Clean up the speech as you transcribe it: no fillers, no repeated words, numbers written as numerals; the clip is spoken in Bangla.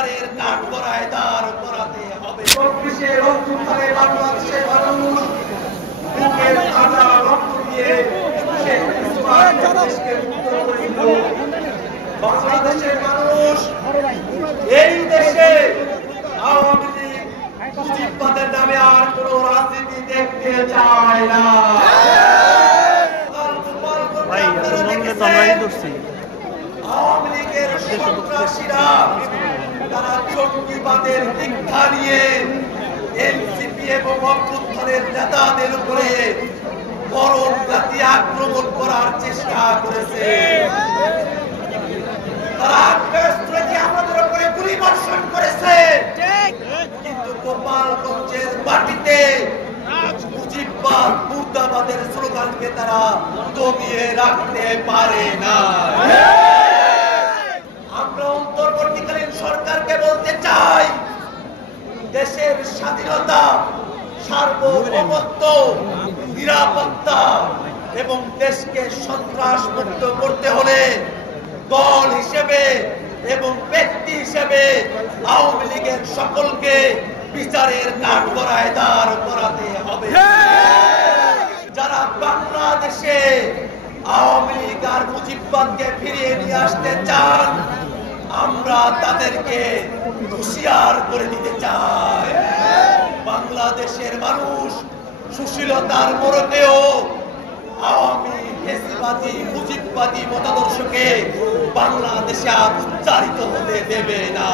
বিচারের কাঠগড়ায় দাঁড় করাতে হবে। ২৪-এর অভ্যুত্থানে বাংলাদেশের মানুষ বুকের তাজা রক্ত দিয়ে দেশকে মুক্ত করেছিল। বাংলাদেশের মানুষ এই দেশে আওয়ামী লীগ মুজিববাদের নামে আর কোন রাজনীতি দেখতে চায় না। আওয়ামী লীগের সন্ত্রাসীরা তারা জঙ্গিবাদের দীক্ষা নিয়ে এনসিপি এবং অভ্যুত্থানের নেতাদের উপরে বরং জাতি আক্রমণ করার চেষ্টা করেছে। তারা আগ্নেয়াস্ত্রকে আমাদের উপরে গুলি বর্ষণ করেছে, কিন্তু গোপালগঞ্জের মাটিতে মুজিববাদ মুর্দাবাদের স্লোগানকে তারা দমিয়ে রাখতে পারে না। আমরা অন্তর্বর্তীকালীন সরকারকে বলতে চাই, দেশের স্বাধীনতা, সার্বভৌমত্ব, নিরাপত্তা এবং দেশকে সন্ত্রাস মুক্ত করতে হলে দল হিসেবে এবং ব্যক্তি হিসেবে আওয়ামী লীগের সকলকে বিচারের কাঠগড়ায় দাঁড় করাতে হবে। যারা বাংলাদেশে আওয়ামী লীগ আর মুজিববাদকে ফিরিয়ে নিয়ে আসতে চান, আমরা তাদেরকে হুঁশিয়ার করে দিতে চাই। বাংলাদেশের মানুষ সুশীলতার মোড়কেও আওয়ামী ফ্যাসিবাদী মুজিববাদী মতাদর্শকে বাংলাদেশে আর উচ্চারিত হতে দেবে না।